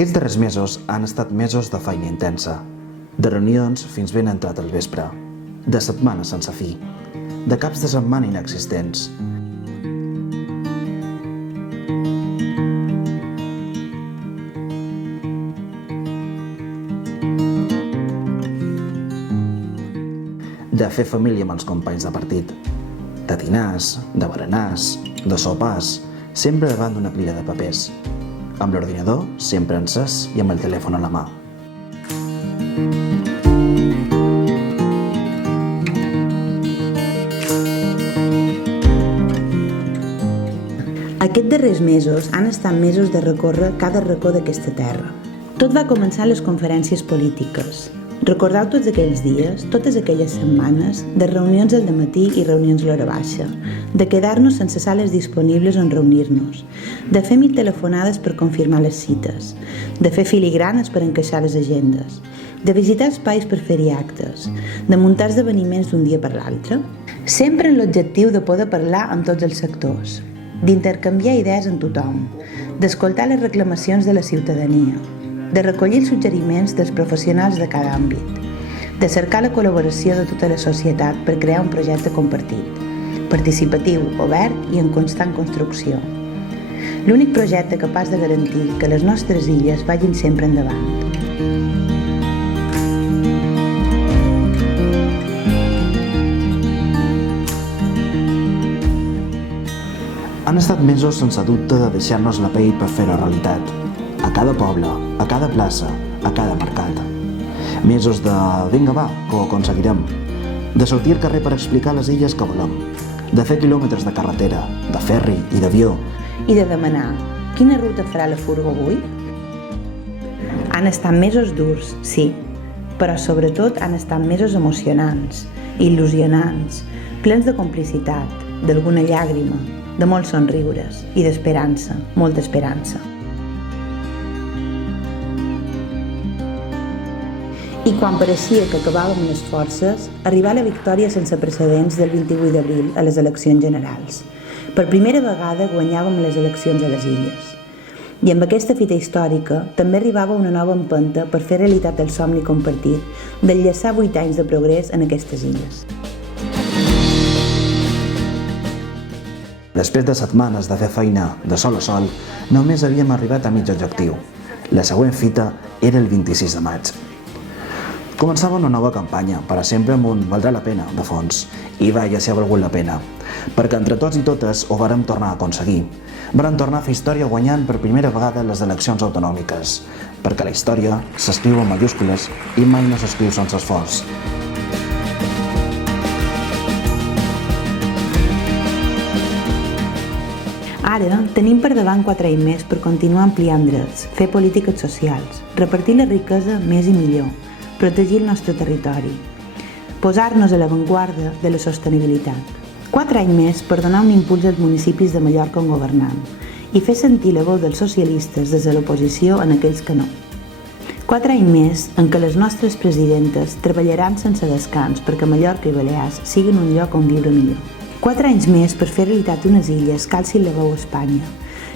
Aquests darrers mesos han estat mesos de feina intensa, de reunions fins ben entrat al vespre, de setmanes sense fi, de caps de setmana inexistents. De fer família amb els companys de partit, de dinars, de berenars, de sopars, sempre davant d'una pila de papers, amb l'ordinador sempre encès i amb el telèfon a la mà. Aquests darrers mesos han estat mesos de recórrer cada racó d'aquesta terra. Tot va començar a les conferències polítiques. Recordeu tots aquells dies, totes aquelles setmanes, de reunions al dematí i reunions a l'hora baixa, de quedar-nos sense sales disponibles on reunir-nos, de fer 1000 telefonades per confirmar les cites, de fer filigranes per encaixar les agendes, de visitar espais per fer-hi actes, de muntar esdeveniments d'un dia per l'altre, sempre amb l'objectiu de poder parlar amb tots els sectors, d'intercanviar idees amb tothom, d'escoltar les reclamacions de la ciutadania, de recollir els suggeriments dels professionals de cada àmbit, de cercar la col·laboració de tota la societat per crear un projecte compartit, participatiu, obert i en constant construcció. L'únic projecte capaç de garantir que les nostres illes vagin sempre endavant. Han estat mesos sense dubte de deixar-nos la pell per fer la realitat, a cada poble, a cada plaça, a cada mercat. Mesos de vinga va, que ho aconseguirem, de sortir al carrer per explicar les illes que volem, de fer quilòmetres de carretera, de ferri i d'avió. I de demanar, quina ruta farà la furgo avui? Han estat mesos durs, sí, però sobretot han estat mesos emocionants, il·lusionants, plens de complicitat, d'alguna llàgrima, de molts somriures i d'esperança, molta esperança. I quan pareixia que acabàvem les forces, arribà la victòria sense precedents del 28 d'abril a les eleccions generals. Per primera vegada guanyàvem les eleccions a les illes. I amb aquesta fita històrica també arribava una nova empenta per fer realitat el somni compartit d'enllaçar 8 anys de progrés en aquestes illes. Després de setmanes de fer feina de sol a sol, només havíem arribat a mig objectiu. La següent fita era el 26 de maig. Començava una nova campanya, per sempre amb un valdrà la pena, de fons, i vaja si ha valgut la pena, perquè entre tots i totes ho vàrem tornar a aconseguir. Vàrem tornar a fer història guanyant per primera vegada les eleccions autonòmiques, perquè la història s'escriu en majúscules i mai no s'escriu sense esforç. Ara tenim per davant 4 anys més per continuar ampliant drets, fer polítiques socials, repartir la riquesa més i millor, protegir el nostre territori, posar-nos a l'avantguarda de la sostenibilitat. 4 anys més per donar un impuls als municipis de Mallorca on governam i fer sentir la veu dels socialistes des de l'oposició en aquells que no. 4 anys més en què les nostres presidentes treballaran sense descans perquè Mallorca i Balears siguin un lloc on viure millor. 4 anys més per fer realitat unes illes que alcin la veu a Espanya,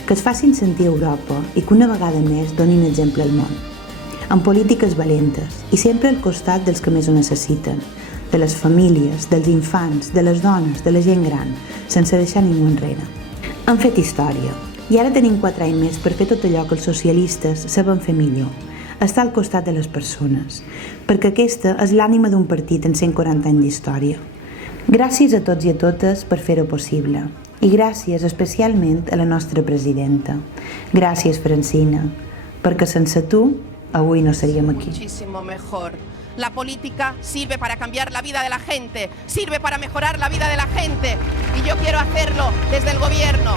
que es facin sentir a Europa i que una vegada més donin exemple al món. Amb polítiques valentes i sempre al costat dels que més ho necessiten, de les famílies, dels infants, de les dones, de la gent gran, sense deixar ningú enrere. Hem fet història i ara tenim 4 anys més per fer tot allò que els socialistes saben fer millor, estar al costat de les persones, perquè aquesta és l'ànima d'un partit en 140 anys d'història. Gràcies a tots i a totes per fer-ho possible i gràcies especialment a la nostra presidenta. Gràcies, Francina, perquè sense tu avui no seríem aquí. Muchísimo mejor. La política sirve para cambiar la vida de la gente, sirve para mejorar la vida de la gente y yo quiero hacerlo desde el gobierno.